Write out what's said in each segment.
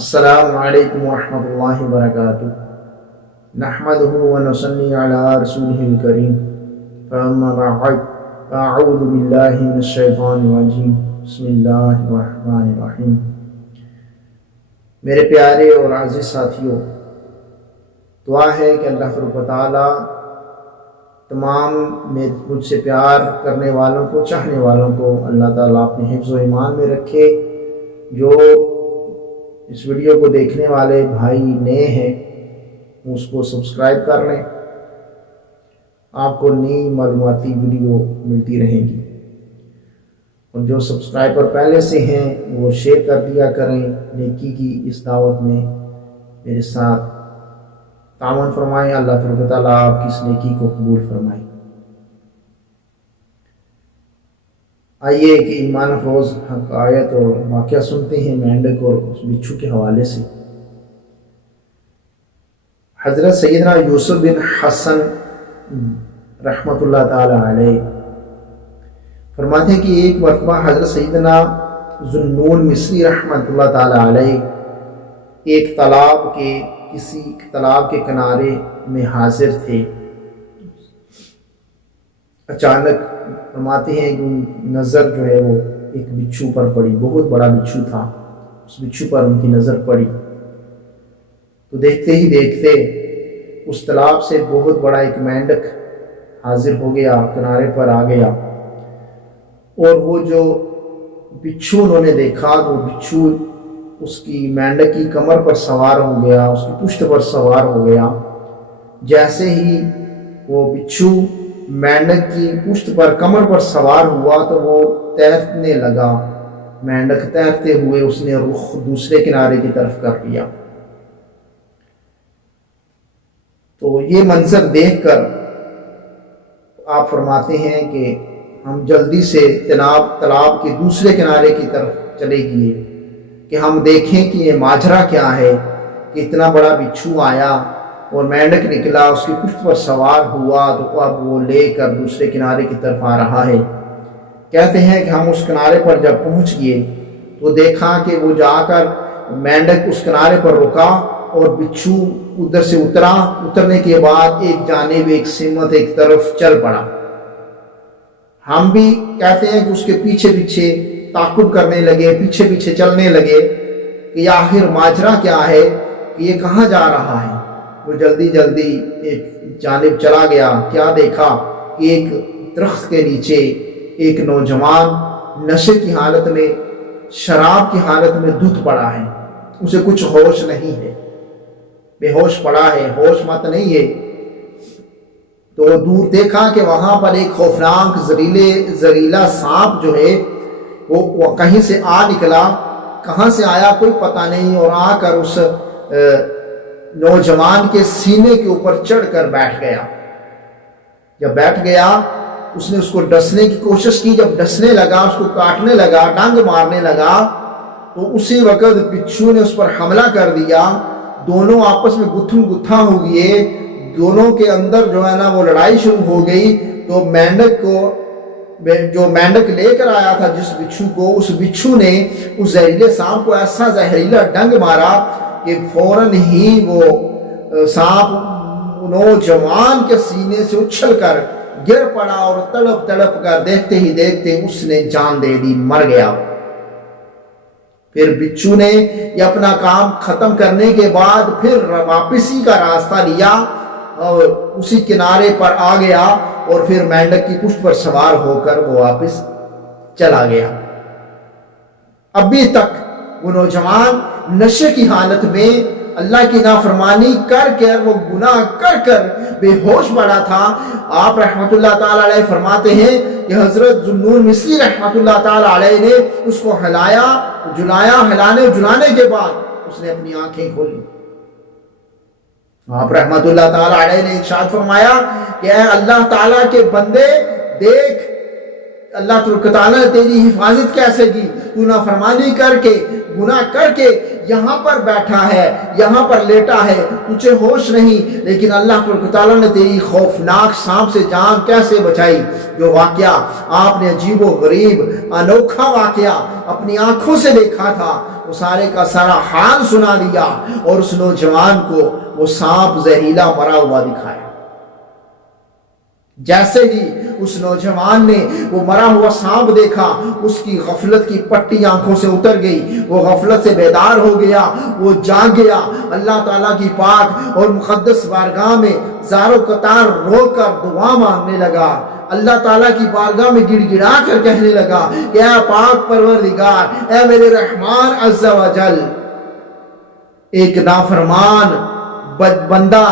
السلام علیکم ورحمۃ اللہ وبرکاتہ نحمدہ ونصلی علی رسولہ الکریم فاما بعد فاعوذ باللہ من الشیطان الرجیم بسم اللہ الرحمن الرحیم۔ میرے پیارے اور عزیز ساتھیوں، دعا ہے کہ اللہ تبارک و تعالیٰ تمام مجھ سے پیار کرنے والوں کو، چاہنے والوں کو اللہ تعالیٰ اپنے حفظ و ایمان میں رکھے۔ جو اس ویڈیو کو دیکھنے والے بھائی نئے ہیں اس کو سبسکرائب کر لیں، آپ کو نئی معلوماتی ویڈیو ملتی رہیں گی، اور جو سبسکرائبر پہلے سے ہیں وہ شیئر کر دیا کریں۔ نیکی کی اس دعوت میں میرے ساتھ تعاون فرمائیں، اللہ تبارک و تعالیٰ آپ کی اس نیکی کو قبول فرمائیں۔ آئیے کہ ایمان افروز حقائق اور واقعہ سنتے ہیں مینڈک اور اس بچھو کے حوالے سے۔ حضرت سیدنا یوسف بن حسن رحمۃ اللہ تعالی علیہ فرماتے ہیں کہ ایک مرتبہ حضرت سیدنا ذو النون مصری رحمۃ اللہ تعالی علیہ ایک کسی تالاب کے کنارے میں حاضر تھے۔ اچانک فرماتے ہیں کہ نظر جو ہے وہ ایک بچھو پر پڑی، بہت بڑا بچھو تھا، اس بچھو پر ان کی نظر پڑی تو دیکھتے ہی دیکھتے اس تالاب سے بہت بڑا ایک مینڈک حاضر ہو گیا، کنارے پر آ گیا، اور وہ جو بچھو انہوں نے دیکھا تو بچھو اس کی مینڈک کی کمر پر سوار ہو گیا، اس کی پشت پر سوار ہو گیا۔ جیسے ہی وہ بچھو مینڈک کی پشت پر کمر پر سوار ہوا تو وہ تیرنے لگا۔ مینڈک تیرتے ہوئے اس نے رخ دوسرے کنارے کی طرف کر لیا۔ تو یہ منظر دیکھ کر آپ فرماتے ہیں کہ ہم جلدی سے تالاب کے دوسرے کنارے کی طرف چلے گئے کہ ہم دیکھیں کہ یہ ماجرا کیا ہے، کہ اتنا بڑا بچھو آیا اور مینڈک نکلا، اس کی پشت پر سوار ہوا تو اب وہ لے کر دوسرے کنارے کی طرف آ رہا ہے۔ کہتے ہیں کہ ہم اس کنارے پر جب پہنچ گئے تو دیکھا کہ وہ جا کر مینڈک اس کنارے پر رکا اور بچھو ادھر سے اترنے کے بعد ایک جانب، ایک سمت، ایک طرف چل پڑا۔ ہم بھی کہتے ہیں کہ اس کے پیچھے پیچھے تعقب کرنے لگے، پیچھے پیچھے چلنے لگے کہ آخر ماجرا کیا ہے، کہ یہ کہاں جا رہا ہے۔ وہ جلدی جلدی ایک جانب چلا گیا، کیا دیکھا کہ ایک درخت کے نیچے ایک نوجوان نشے کی حالت میں، شراب کی حالت میں دھت پڑا ہے، اسے کچھ ہوش نہیں ہے، بے ہوش پڑا ہے، ہوش مت نہیں ہے۔ تو دور دیکھا کہ وہاں پر ایک خوفناک زہریلا سانپ جو ہے وہ کہیں سے آ نکلا، کہاں سے آیا کوئی پتہ نہیں، اور آ کر اس نوجوان کے سینے کے اوپر چڑھ کر بیٹھ گیا۔ جب بیٹھ گیا اس نے اس کو ڈسنے کی کوشش کی، جب ڈسنے لگا، اس کو کاٹنے لگا، ڈنگ مارنے لگا تو اسی وقت بچھو نے اس پر حملہ کر دیا۔ دونوں آپس میں گتھم گتھا ہو گئے، دونوں کے اندر جو ہے نا وہ لڑائی شروع ہو گئی۔ تو جو مینڈک لے کر آیا تھا جس بچھو کو، اس بچھو نے اس زہریلے سانپ کو ایسا زہریلا ڈنگ مارا کہ فوراً ہی وہ سانپ نوجوان کے سینے سے اچھل کر گر پڑا، اور تڑپ تڑپ کر دیکھتے ہی دیکھتے اس نے جان دے دی، مر گیا۔ پھر بچھو نے یہ اپنا کام ختم کرنے کے بعد پھر واپسی کا راستہ لیا اور اسی کنارے پر آ گیا، اور پھر مینڈک کی پشت پر سوار ہو کر وہ واپس چلا گیا۔ ابھی تک وہ نوجوان نشے کی حالت میں اللہ کی نافرمانی کر کے، وہ گناہ کر کر بے ہوش پڑا تھا۔ آپ رحمت اللہ تعالی علیہ فرماتے ہیں کہ حضرت ذو النون مصری رحمت اللہ تعالی علیہ نے اس کو ہلایا جلایا، ہلانے جلانے کے بعد اس نے اپنی آنکھیں کھولی۔ آپ رحمت اللہ تعالی علیہ نے ارشاد فرمایا کہ اے اللہ تعالیٰ کے بندے دیکھ، اللہ تعالیٰ نے تیری حفاظت کیسے کی، تو نافرمانی کر کے، گناہ کر کے یہاں پر بیٹھا ہے، یہاں پر لیٹا ہے، تجھے ہوش نہیں، لیکن اللہ تعالیٰ نے تیری خوفناک سانپ سے جان کیسے بچائی۔ جو واقعہ آپ نے عجیب و غریب انوکھا واقعہ اپنی آنکھوں سے دیکھا تھا، وہ سارے کا سارا حال سنا دیا، اور اس نوجوان کو وہ سانپ زہریلا مرا ہوا دکھایا۔ جیسے ہی اس نوجوان نے وہ مرا ہوا سانپ دیکھا، اس کی غفلت کی پٹی آنکھوں سے اتر گئی، وہ غفلت سے بیدار ہو گیا، وہ جاگ گیا، اللہ تعالیٰ کی پاک اور مقدس بارگاہ میں زار و قطار رو کر دعا مانگنے لگا، اللہ تعالیٰ کی بارگاہ میں گڑ گڑا کر کہنے لگا کہ اے پاک پروردگار، اے میرے رحمان عز و جل، ایک نافرمان بندہ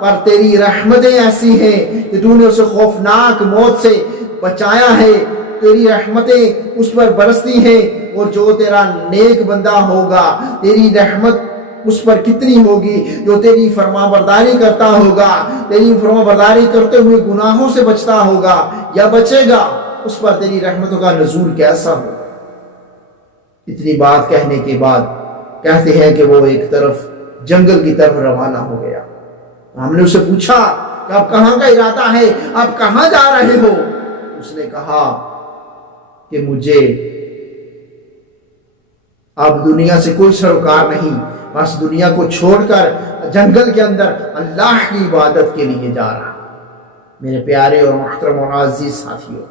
پر تیری رحمتیں ایسی ہیں کہ تو نے اسے خوفناک موت سے بچایا ہے، تیری رحمتیں اس پر برستی ہیں، اور جو تیرا نیک بندہ ہوگا تیری رحمت اس پر کتنی ہوگی، جو تیری فرما برداری کرتا ہوگا، تیری فرما برداری کرتے ہوئے گناہوں سے بچتا ہوگا یا بچے گا، اس پر تیری رحمتوں کا نزول کیسا ہوگا۔ اتنی بات کہنے کے بعد کہتے ہیں کہ وہ ایک طرف جنگل کی طرف روانہ ہو گیا۔ ہم نے اسے پوچھا کہ آپ کہاں کا ارادہ ہے، آپ کہاں جا رہے ہو؟ اس نے کہا کہ مجھے اب دنیا سے کوئی سروکار نہیں، بس دنیا کو چھوڑ کر جنگل کے اندر اللہ کی عبادت کے لیے جا رہا۔ میرے پیارے اور محترم اور عزیز ساتھیوں،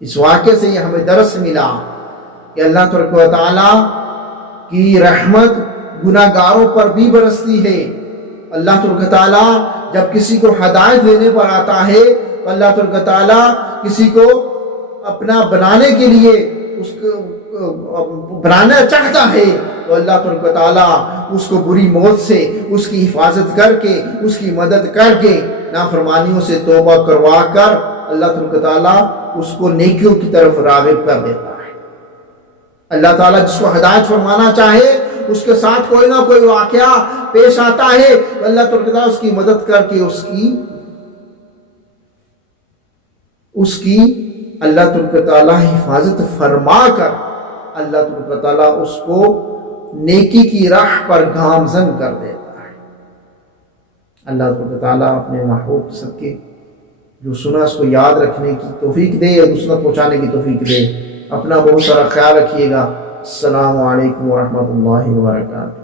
اس واقعے سے یہ ہمیں درس ملا کہ اللہ تبارک و تعالیٰ کی رحمت گناہ گاروں پر بھی برستی ہے۔ اللہ تبارک و تعالیٰ جب کسی کو ہدایت دینے پر آتا ہے تو اللہ تبارک و تعالیٰ کسی کو اپنا بنانے کے لیے اس کو بنانا چاہتا ہے تو اللہ تبارک و تعالیٰ اس کو بری موت سے اس کی حفاظت کر کے، اس کی مدد کر کے، نافرمانیوں سے توبہ کروا کر اللہ تبارک و تعالیٰ اس کو نیکیوں کی طرف راغب کر دیتا ہے۔ اللہ تعالیٰ جس کو ہدایت فرمانا چاہے اس کے ساتھ کوئی نہ کوئی واقعہ پیش آتا ہے، اللہ تبارک و تعالیٰ اس کی مدد کر کے اس کی اللہ تبارک و تعالیٰ حفاظت فرما کر اللہ تبارک و تعالیٰ اس کو نیکی کی راہ پر گامزن کر دیتا ہے۔ اللہ تبارک و تعالیٰ اپنے محبوب سب کے جو سنا اس کو یاد رکھنے کی توفیق دے یا دوسرا پہنچانے کی توفیق دے۔ اپنا بہت سارا خیال رکھیے گا۔ السلام علیکم ورحمۃ اللہ وبرکاتہ۔